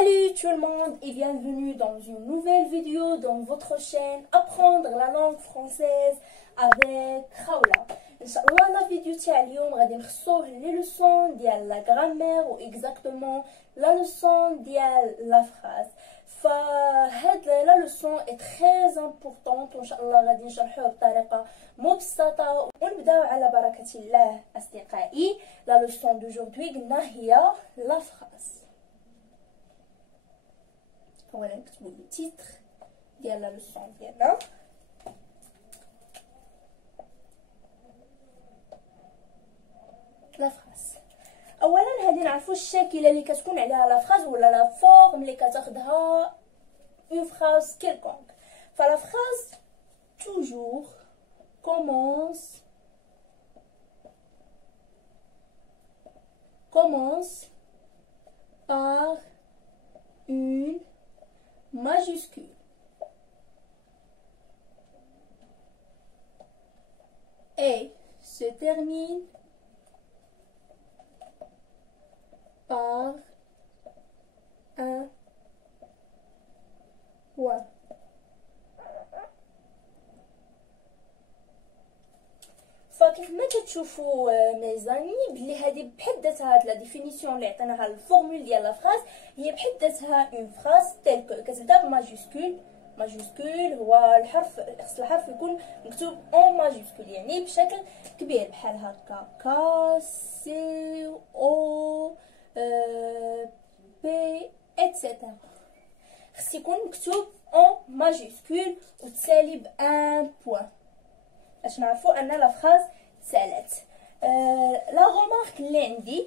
Salut tout le monde et bienvenue dans une nouvelle vidéo dans votre chaîne Apprendre la langue française avec Khawla. Inch'Allah la vidéo تاع اليوم غادي نخصوه les leçons ديال la grammaire ou exactement la leçon ديال la phrase. فهاد la leçon est très importante وإن شاء الله غادي نشرحوه بطريقة مبسطة ونبداو على بركة الله أصدقائي. La leçon d'aujourd'hui قلنا هي la phrase. اولا نكتبوا لي تيتر ديال لا لوسون ديالنا. لا فراز اولا هادي نعرفوا الشاكله اللي كتكون عليها لا فراز ولا لا فورم اللي كتاخدها اون فراز كيلكونك. فلا فراز توجور commence par une majuscule et se termine par un point. فكيف ما كتشوفوا ميزاني بلي هذه بحد ذاتها هاد لا ديفينيسيون اللي عطيناها الفورمول ديال لا فراز هي بحد ذاتها اون فراز تيل كو كتبدا بماجيسكول هو الحرف خص الحرف يكون مكتوب اون ماجيسكول يعني بشكل كبير بحال هكا كا سي او بي اتسيتيرا خص يكون مكتوب اون ماجيسكول وتسالي بان بوين باش نعرفوا ان لا فراز سالات. لا غومارك اللي عندي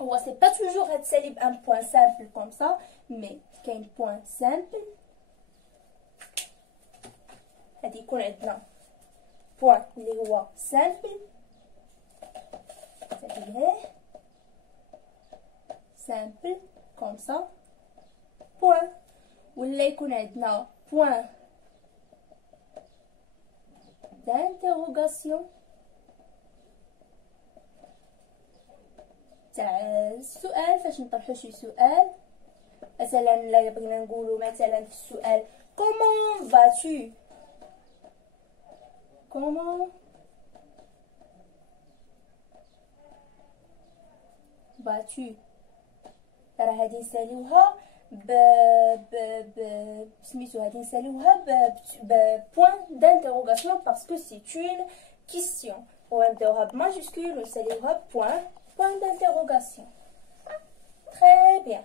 هو سي با توجور غتسالي بان بوين سامبل كوم سا مي كاين بوين سامبل غادي يكون عندنا بوين اللي هو سامبل تبعيه سامبل كوم سا بوين ولا يكون عندنا بوين d'interrogation تاع السؤال فاش نطرحو شي سؤال. مثلا لا بغينا نقولوا مثلا في السؤال comment vas-tu راه هادي نساليوها سميتو هادي نساليوها بوين d'interrogation parce que c'est une question ونبداوها بماجيسكول ونساليوها بوين d'interrogation. très bien.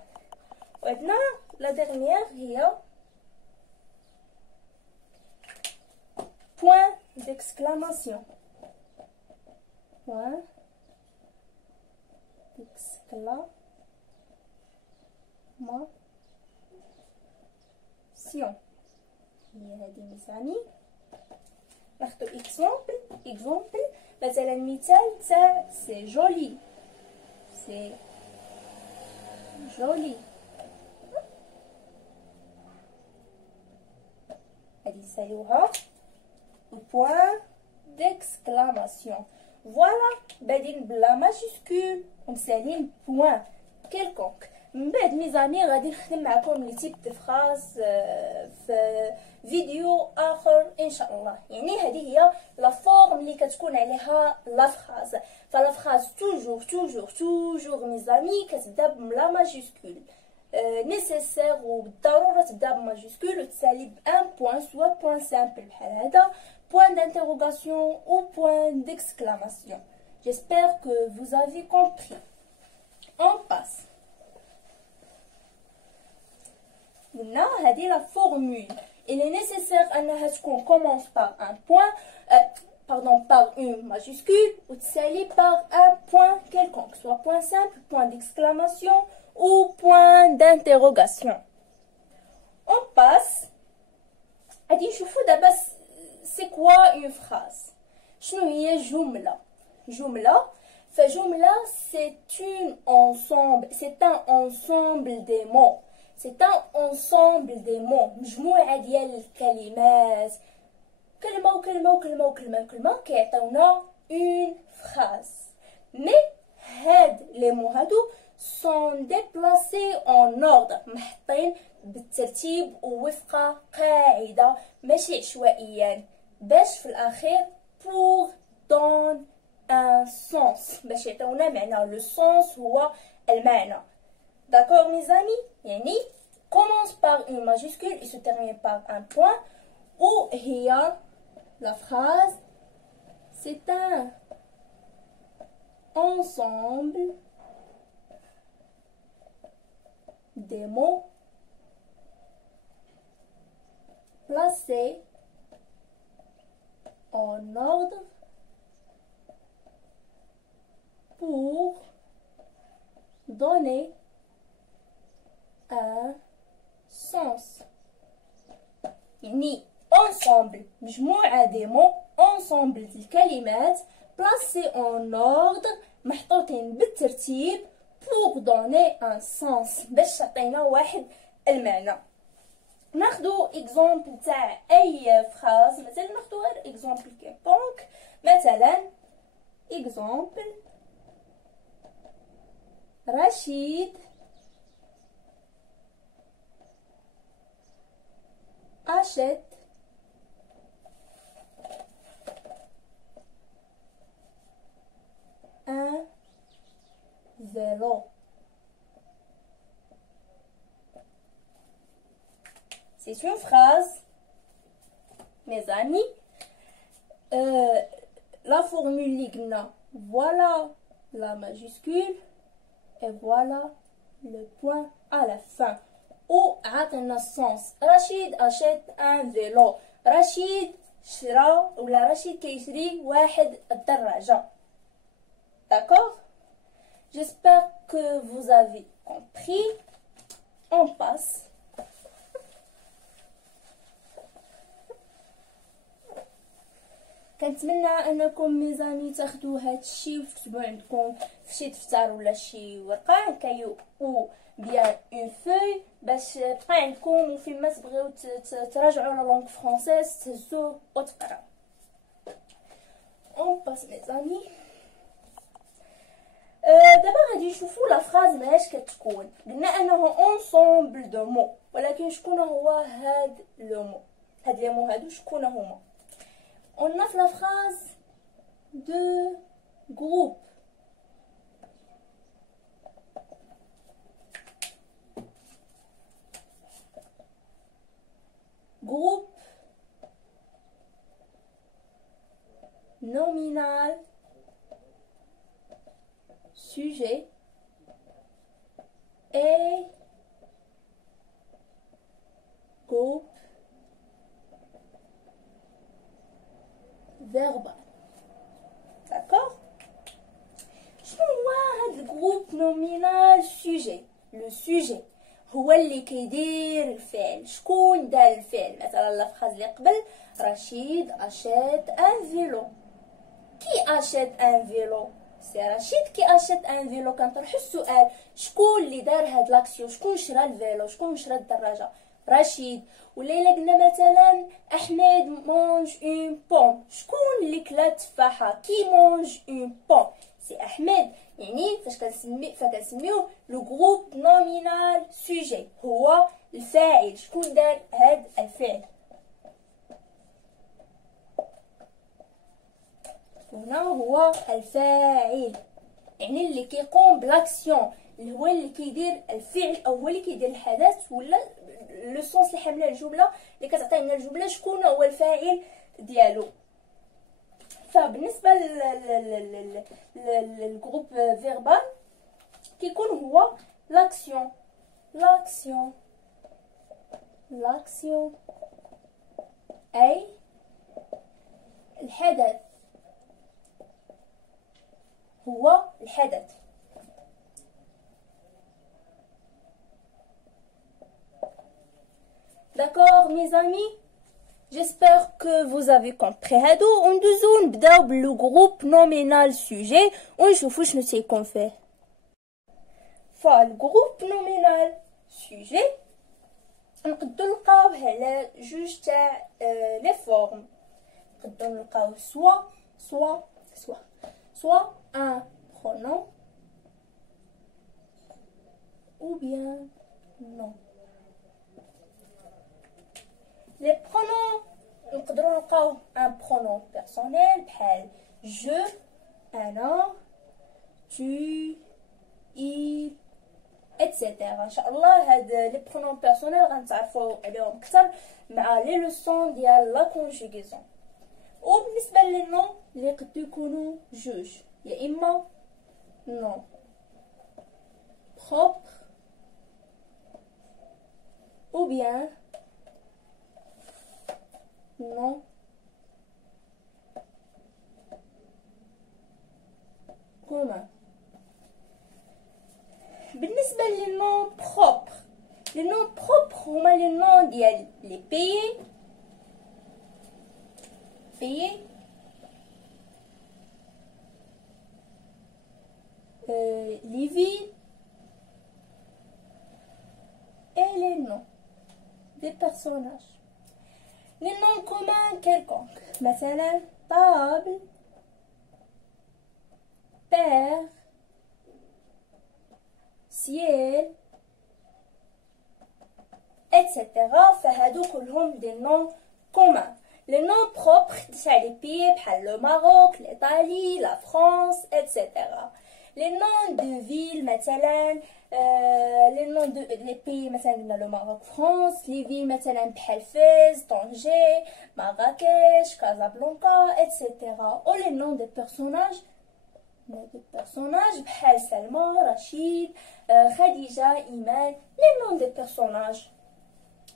وعندنا لا dernière هي point d'exclamation هي هادي ميزاني ناخدو اكزومبل مثلا مثال تاع سي جولي هادي نساليوها بوين ديكسكلاماسيون. فوالا بادين بلا ماجيسكول ومسالين بوين كيلكونك. من بعد ميزاني غادي نخدم معكم لي تيب دو فراز في فيديو اخر ان شاء الله. يعني هذه هي لا فورم اللي كتكون عليها لا فراز. فلا فراز توجور ميزاني كتبدا بلا ماجيسكول نيسيسير وبالضروره تبدا بماجيسكول وتسالي بان بوين سوا بوين سامبل بحال هذا بوين d'interrogation ou point d'exclamation. J'espère que vous avez compris. On passe. قلنا هذه لا فورمول il est nécessaire انها تكون commence par un point par une majuscule وتسالي par un point quelconque soit point simple point d'exclamation ou point d'interrogation. on passe غادي نشوفوا دابا c'est quoi une phrase. شنو هي جملة فجملة c'est un ensemble des mots. C'est un ensemble des mots مجموعة ديال الكلمات كلمة وكلمة وكلمة وكلمة وكلمة كيعطيونا une phrase. Mais هاد لي مو هادو sont déplacés en ordre محطين بالترتيب ووفق قاعدة ماشي عشوائيا باش في الأخير pour donner un sens باش يعطيونا معنى. le sens هو المعنى. d'accord mes amis يعني commence par une majuscule et se termine par un point. ou هي la phrase c'est un ensemble des mots placés en ordre pour donner un sens. يعني ensemble مجموعة des mots ensemble الكلمات placés en ordre محطوطين بالترتيب pour donner un sens باش تعطينا واحد المعنى. ناخدو اكزامبل تاع اي فراز. مثلا ناخدو غير اكزامبل كيبونك. مثلا اكزامبل رشيد achète un vélo. C'est une phrase, mes amis. La formule ligna, voilà la majuscule et voilà le point à la fin. Ou عطنا السونس. رشيد achète un vélo. رشيد شرا ولا رشيد كيشري واحد الدراجة. d'accord? J'espère que vous avez compris. On passe. كنتمنى انكم ميزاني تاخدوا هاد الشيء وتكتبوا عندكم في شي دفتر ولا شي ورقه كايو او بيان اون فوي باش تبقى عندكم وفين ما تبغيو تراجعوا لا لونغ فرونسيز تهزوه وتقراو. اون باس ميزاني. دابا غادي نشوفوا لا فراز ماش كتكون. قلنا انه اونسومبل دو مو ولكن شكون هو هاد لو مو؟ هاد لي مو هادو شكون هما؟ On a la phrase de groupe. Groupe nominal sujet et groupe verbal. d'accord? شنو هو هاد الجروب نومينال سوجي؟ لو سوجي هو اللي كيدير الفعل. شكون دار الفعل؟ مثلا لا فراز اللي قبل رشيد اشيت ان فيلو. كي اشيت ان فيلو؟ سي رشيد كي اشيت ان فيلو. كنطرحو السؤال شكون اللي دار هاد لاكسيون؟ شكون شرا الفيلو؟ شكون شرا الدراجه؟ رشيد. ولا الا قلنا مثلا احمد مونج اون بوم. شكون اللي كلا تفاحه؟ كي مونج اون بوم؟ سي احمد. يعني فكنسميوه لو جروب نومينال سوجي هو الفاعل. شكون دار هاد الفعل؟ هنا هو الفاعل يعني اللي كيقوم بالاكسيون اللي هو اللي كيدير الفعل او هو اللي كيدير الحدث ولا لو سونس اللي حامله الجمله اللي كتعطينا الجمله شكون هو الفاعل ديالو. فبالنسبه للجروب فيربال كيكون هو لاكسيون اي الحدث هو الحدث. d'accord mes amis, j'espère que vous avez compris. هادو وندوزو نبداو باللو جروب نومينال سوجي ونشوفو شنو تيكون فيه. فالجروب نومينال سوجي نقدروا نلقاوه على جوج تاع لي فورم. نقدروا نلقاوه soit un pronom bien non. Les pronoms نقدروا نلقاو un pronom personnel بحال je, انا, tu, il, etc. ان شاء الله هاد لي pronoms personnels غنتعرفوا عليهم اكثر مع لي لوسون ديال لا كونجوغيزون. وبالنسبه للنون اللي قد يكونوا جوج، يا اما نون propre ou bien non commun. بالنسبة للنون propre، les noms propres هما les noms ديال les pays les villes et les noms des personnages. Les noms communs quelconques مثلا table, père, ciel, etc. فهادو كلهم des noms communs. Les noms propres تاع les pays بحال le Maroc, l'Italie, la France, etc. Les noms de villes مثلا les noms de les pays مثلا قلنا le Maroc, France, les villes مثلا بحال Fès, Tanger, Marrakech, Casablanca, etc. ou les noms des personnages بحال Salma, Rachid, Khadija, Iman, les noms des personnages.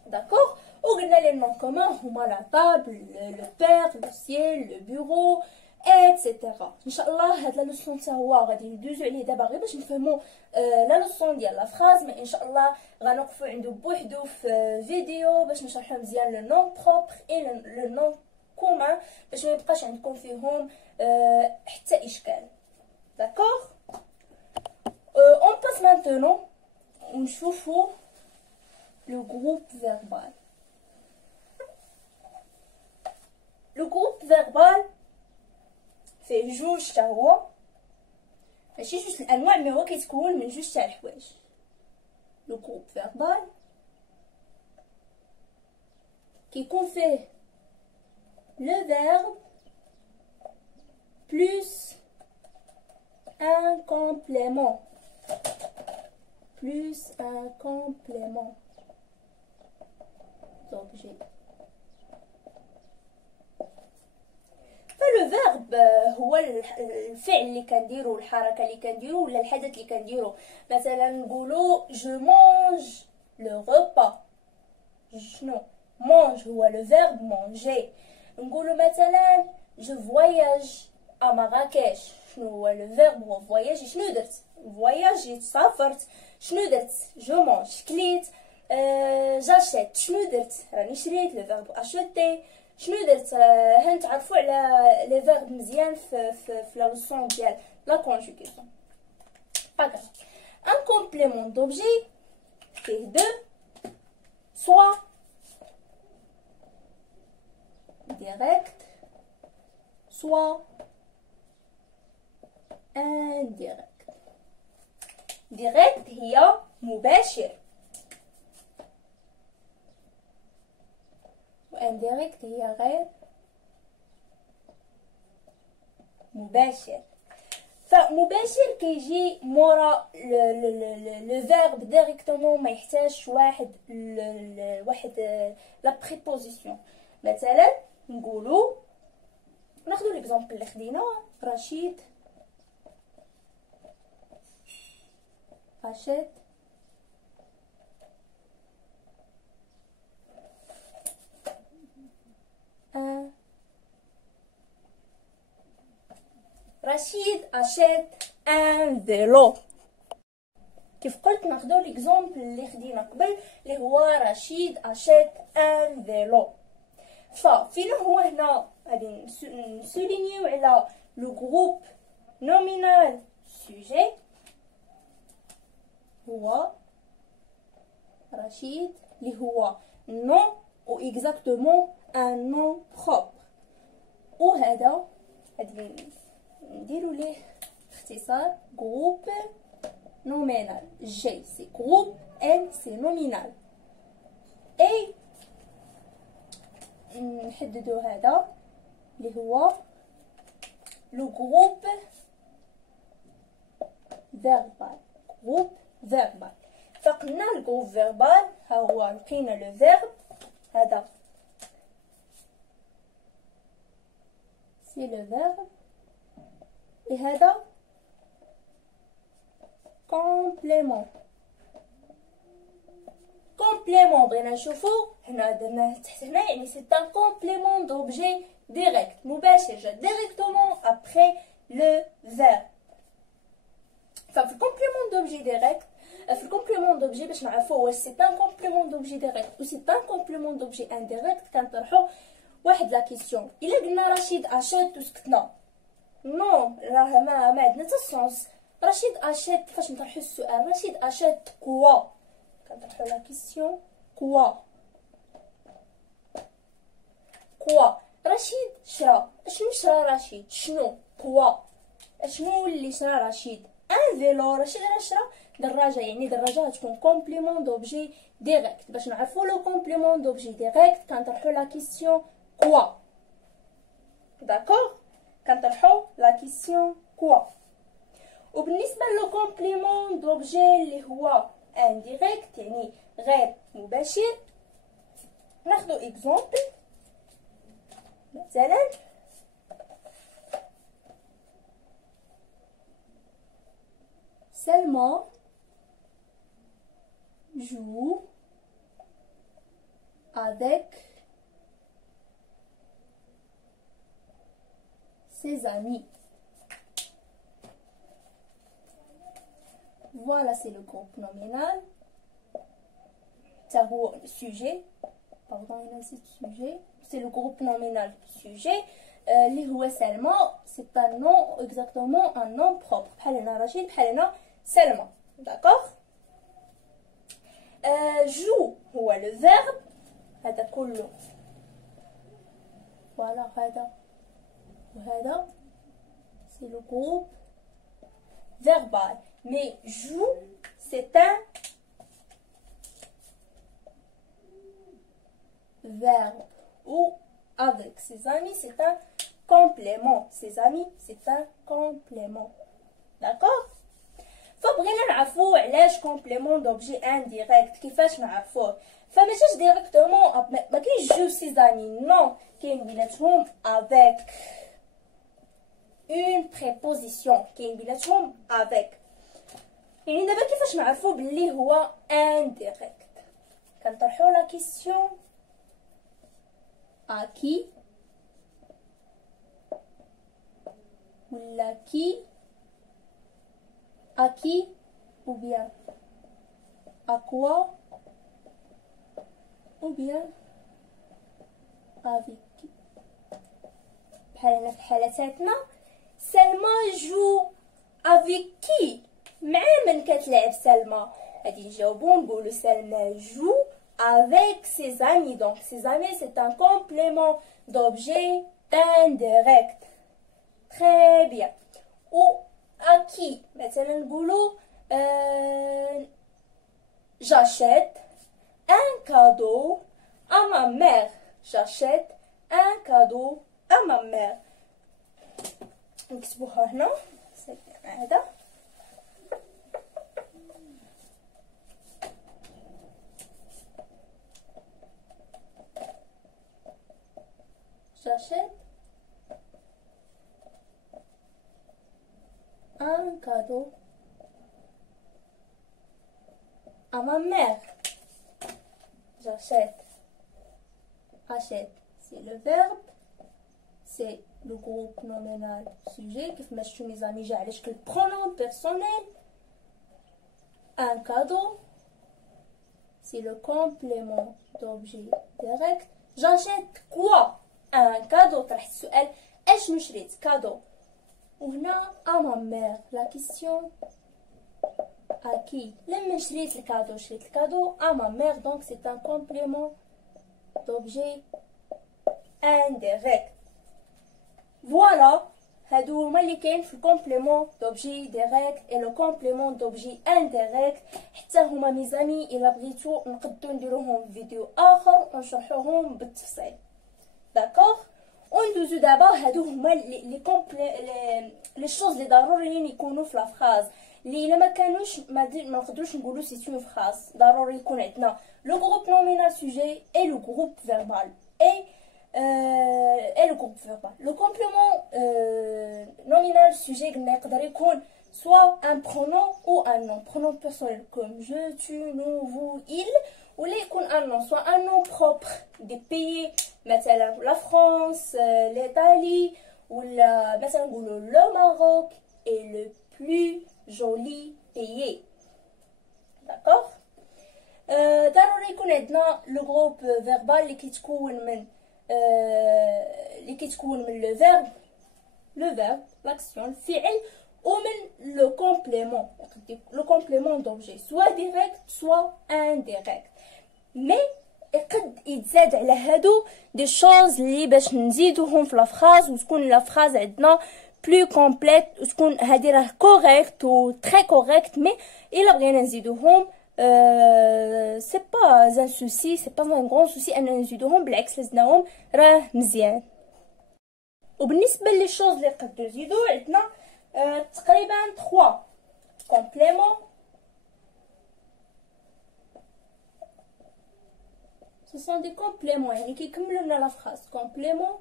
D'accord. وقلنا les noms communs هما la table, le père, le ciel, le bureau, etc. ان شاء الله هاد لا لوسون حتى هو غادي ندوزو عليه دابا غير باش نفهموا لا لوسون ديال لا فراز، مي ان شاء الله غنوقفوا عنده بوحدو في فيديو باش نشرحوا مزيان لو نون بروبر اي لو نون كومان باش ما يبقاش عندكم فيهم حتى اشكال. داكوغ. اون باس مانتونون ونشوفوا لو جروب فيربال. لو جروب فيربال فيه جوج تا هو، ماشي جوج الانواع مي هو كيتكون من جوج تاع الحوايج. لو جروب فيربال كيكون فيه لو فيرب بلس ان كومبليمون d'objet. فلو فيرب هو الفعل اللي كنديرو، الحركه اللي كنديرو ولا الحدث اللي كنديرو. مثلا نقولو جو مونج لو ريبا. شنو مونج هو لو فيرب مونجي. نقولو مثلا جو فواياج ا مراكش. شنو هو لو فيرب هو فواياجي. شنو درت؟ فواياجيت، سافرت. شنو درت؟ جو مونج كليت. جاشيت. شنو درت؟ راني شريت، لو فيرب اشيتي. شنو درت؟ هنتعرفوا على لي فيرب مزيان في لا لوسون ديال لا كونجوغيزون. باغا ان كومبليمون دوبجي فيه دو سوا ديريكت سوا انديريكت. ديريكت هي مباشر، وانديريكت هي غير مباشر. فمباشر كيجي مورا لو فيرب ديريكتومون، ما يحتاجش واحد لا بريبوزيسيون. مثلا نقولوا ناخذ ليكزامبل اللي خدينا رشيد achète Rachid achète un vélo. كيف قلت ناخدو ليكزامبل اللي خدينا قبل اللي هو رشيد achète un vélo. ففينا هو هنا غادي نسولينيو على لو جروب نومينال سوجي هو رشيد اللي هو نون او اكزاكتومون ان نون بروبر. وهذا غادي نديرو ليه اختصار جروب nominal. G, c'est groupe. N, c'est nominal. Et نحددو هذا اللي هو le groupe verbal. Groupe verbal. فقلنا الجروب فيربال ها هو لقينا لو فيرب هذا سي لو فيرب et هذا complément. complément بغينا نشوفو هنا درناه تحت هنا يعني سي ان complément d'objet direct مباشر جا directement après le verbe. ففي الكومبليمون دوبجي ديريكت في الكومبليمون دوبجي باش نعرفوا واش سي ان كومبليمون دوبجي ديريكت و سي ان كومبليمون دوبجي انديريكت كنطرحوا واحد لا كيسيون. الا قلنا رشيد اشيت وسكتنا نو راه ما عندنا حتى السونس. رشيد اشيت كيفاش نطرحوا السؤال؟ رشيد اشيت كوا كنطرحوا لا كيسيون كوا رشيد شرا. شنو شرا رشيد؟ شنو كوا شنو اللي شرا رشيد؟ ان فيلو. رشيد راه شرا دراجه يعني دراجه غتكون كومبليمون دوبجي ديريكت. باش نعرفوا لو كومبليمون دوبجي ديريكت كنطرحوا لا كيسيون كوا. داكور كنطرحوا لا كيسيون كوا. وبالنسبه لو كومبليمون دوبجي اللي هو انديريكت يعني غير مباشر ناخذ اكزومبل. مثلا Selma joue avec ses amis. Voilà, c'est le groupe nominal. Ça vaut le sujet. Pardon, il y a ce sujet. C'est le groupe nominal sujet. اللي هو سلمى سي ان نون اكزاكتومون ان نون بروبر بحال هنا رشيد بحال هنا سلمى. داكوغ جو هو لو فيرب هذا كله. فوالا هذا وهذا سي لو جروب فيربال. مي جو سي ان verbe ou avec ses amis c'est un complément. Ses amis c'est un complément. D'accord. فبغينا نعرفوا علاش كومبليمون دوبجي انديريكت. كيفاش نعرفوه؟ فما جاش ديريكتومون ما كاينش جو سي زامي نو كاين بيناتهم avec une préposition. كاين بيناتهم avec يعني دابا كيفاش نعرفوا باللي هو انديريكت؟ كنطرحوا لا كيسيون à qui ولا qui à qui ou bien à quoi ou bien avec qui. بحال هنا في حالتنا سلمى جو avec qui مع من كتلعب سلمى. غادي نجاوبو نقولو سلمى جو avec ses amis. Donc ses amis c'est un complément d'objet indirect. Très bien. Ou à qui مثلا نقولوا j'achète un cadeau à ma mère. J'achète un cadeau à ma mère. نكتبوها هنا هذا j'achète un cadeau à ma mère. J'achète. Achète, c'est le verbe. C'est le groupe nominal sujet. كيف ما شفتوا mes amis جا على شكل pronom personnel. Un cadeau, c'est le complément d'objet direct. J'achète quoi? ان كادو. طرحت السؤال اشنو شريت كادو. وهنا ا ما مير لا كيسيون اكي. لما شريت الكادو ا ما مير دونك سي ان كومبليمون دوبجي انديريكت. فوالا هادو هما اللي كاين في الكومبليمون دوبجي ديريكت اي لو كومبليمون دوبجي انديريكت. حتى هما ميزامي الا بغيتو نقدو نديروهم فيديو اخر ونشرحوهم بالتفصيل. داكوغ وندوزو دابا هادو هما لي شوز لي ضروريين يكونوا في لافراز اللي الا ما كانوش ما نقدروش نقولوا سي اون فراز. ضروري يكون عندنا لو جروب نومينال سوجي اي لو جروب فيربال et le groupe verbal. Le complément nominal sujet يقدر يكون soit un pronom ou un nom. Pronom personnel comme je, tu, nous, vous, il. ou يكون un nom, soit un nom propre des pays, مثلا la France, l'Italie, ou مثلا نقولوا le Maroc est le plus joli pays. D'accord? ضروري يكون عندنا لو جروب فيربال اللي كيتكون من لو فيرب لاكسيون الفعل ومن لو كومبليمون دوبجي سوا ديريكت سوا انديريكت. مي يقد يتزاد على هادو دي شوز اللي باش نزيدوهم في لافراز وتكون لافراز عندنا بلو كومبليت وتكون هادي راه كوريكت و تري كوريكت. مي الا بغينا نزيدوهم c'est pas un souci, c'est pas un grand souci أننا نزيدوهم، بالعكس لزناهم راه مزيان. وبالنسبة لي شوز اللي نقدرو نزيدو عندنا تقريبا 3 compléments. ce sont des compléments يعني كيكملوا لنا لا فراز. complément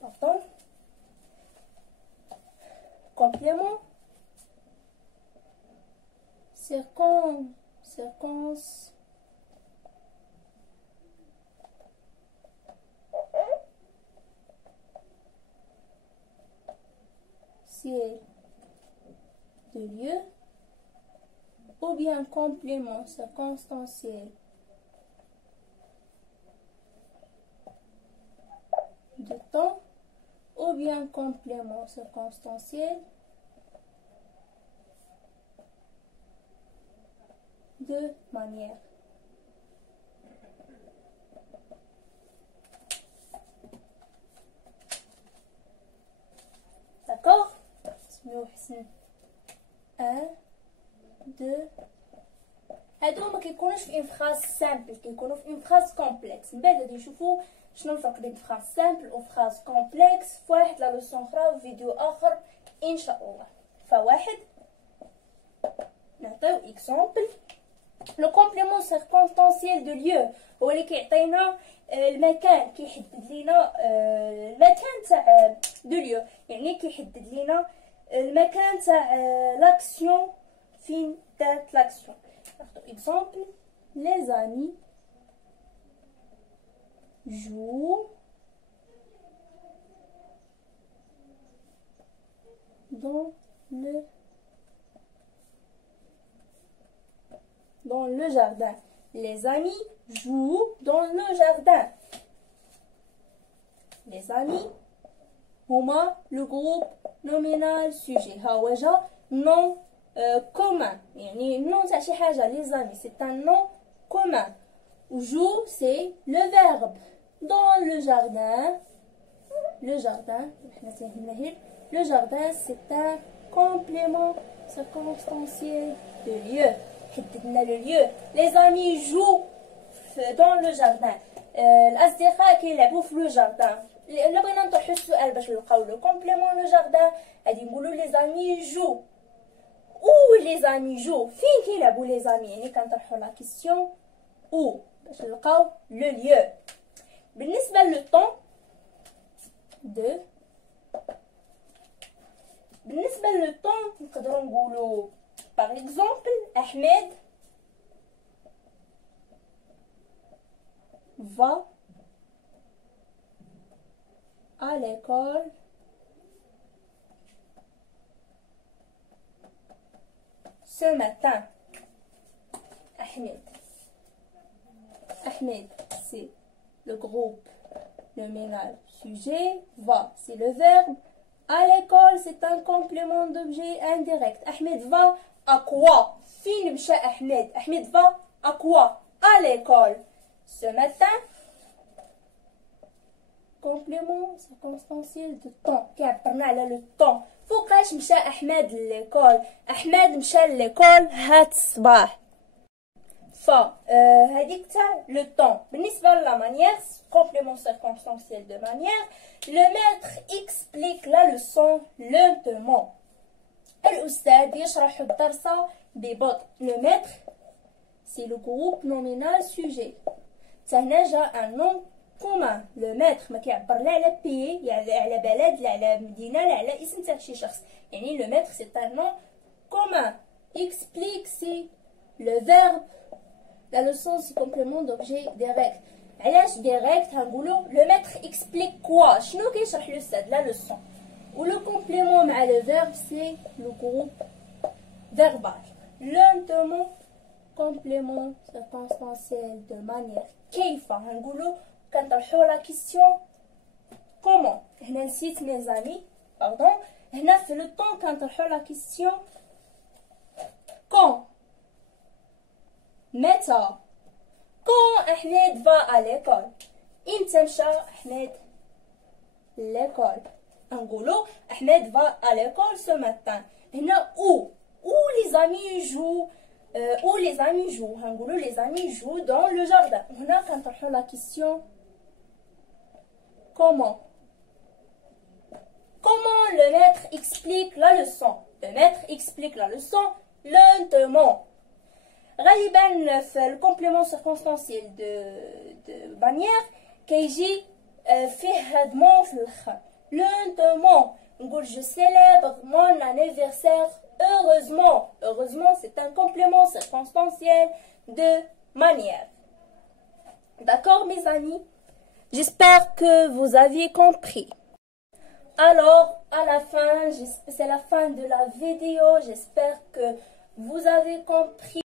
pardon complément séquence de lieu ou bien complément circonstanciel de temps ou bien complément circonstanciel de manière. D'accord? 1 2 هادو ما كيكونوش في اون فراز سامبل، كيكونوا في اون فراز كومبلكس. من بعد غادي نشوفوا شنو الفرق بين فراز سامبل و فراز كومبلكس في واحد لا لوسون اخرى في فيديو اخر ان شاء الله. فواحد نعطيو اكزامبل. لو كومبليمون سيركونستانسييل دو ليو هو اللي كيعطينا المكان، كيحدد لينا المكان تاع دو ليو، يعني كيحدد لينا المكان تاع لاكسيون فين دارت لاكسيون. ناخدو اكزامبل. les amis jouent dans le jardin. Les amis jouent dans le jardin. Les amis هما le groupe nominal sujet. ها هو جا nom commun، يعني nom تاع شي حاجة. les amis c'est un nom commun. joue c'est le verbe. dans le jardin le jardin c'est un complément circonstanciel de lieu. حددنا لو lieu. les amis jouent dans le jardin. الأصدقاء كيلعبوا في لو جاردان. إلا بغينا نطرحو السؤال باش نلقاو لو كومبليمون لو جاردان غادي نقولو les amis jouent. ou les amis jouent فين كيلعبوا les amis، يعني كنطرحو لا كيسيون ou باش نلقاو لو lieu. بالنسبة لو طون بالنسبة لو طون نقدروا نقولوا par exemple Ahmed va à l'école ce matin. Ahmed c'est le groupe nominal sujet, va c'est le verbe, à l'école c'est un complément d'objet indirect. Ahmed va à quoi? Fin مشى Ahmed. Ahmed va à quoi? À l'école. Ce matin complément circonstanciel de temps كيعبرنا على لو طون. فوقاش مشى احمد لليكول؟ احمد مشى لليكول هاد الصباح. هذيك تاع لو طون. بالنسبه لا مانيير complément circonstanciel de manière, le maître explique la leçon lentement. الأستاذ يشرح الدرس ببطء. Le maître c'est le groupe nominal sujet. هنا جا un nom commun. Le maître ما كيعبر لا على بي يعني على بلد لا على مدينة لا على اسم تاع شي شخص. يعني le maître c'est un nom commun. Explique c'est le verbe. La leçon c'est complément d'objet direct. علاش direct هنقولو le maître explique quoi. شنو كيشرح الأستاذ la leçon. و le complément مع le verbe c'est le groupe verbal. Lentement complément circonstanciel de manière. كيف هنقولو كنطرحو لا كيسيون comment. هنا نسيت مي زامي باردون. هنا في لو طون كنطرحو لا كيسيون quand. متى. quand أحمد va à l'école. إمتى مشى أحمد l'école. نقولو أحمد va à l'école ce matin. هنا où les amis jouent. Où les amis jouent. هنقولو les amis jouent dans le jardin. هنا كنطرحو la question comment. Comment le maître explique la leçon. Le maître explique la leçon lentement. غالبا في الكومبليمون circonstanciel de manière كيجي فيه هاد مون في الاخر. lentement. نقول je célèbre mon anniversaire heureusement. Heureusement c'est un complément circonstanciel de manière. D'accord mes amis? J'espère que vous aviez compris. Alors à la fin, c'est la fin de la vidéo. J'espère que vous avez compris